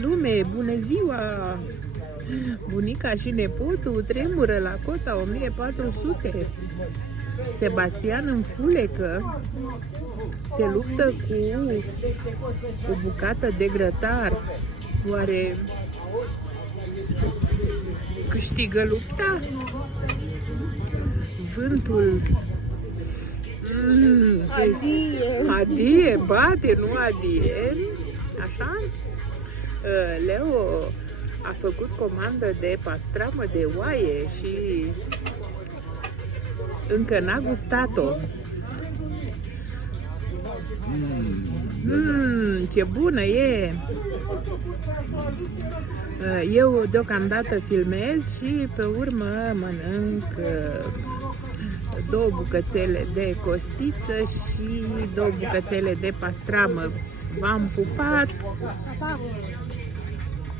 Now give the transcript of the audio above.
Lume, bună ziua! Bunica și nepotul tremură la cota 1400. Sebastian înfulecă, se luptă cu o bucată de grătar. Oare câștigă lupta? Vântul adie, bate, nu adie. Așa? Leo a făcut comandă de pastramă de oaie și încă n-a gustat-o. Ce bună e! Eu deocamdată filmez și pe urmă mănânc 2 bucățele de costiță și 2 bucățele de pastramă. V-am pupat!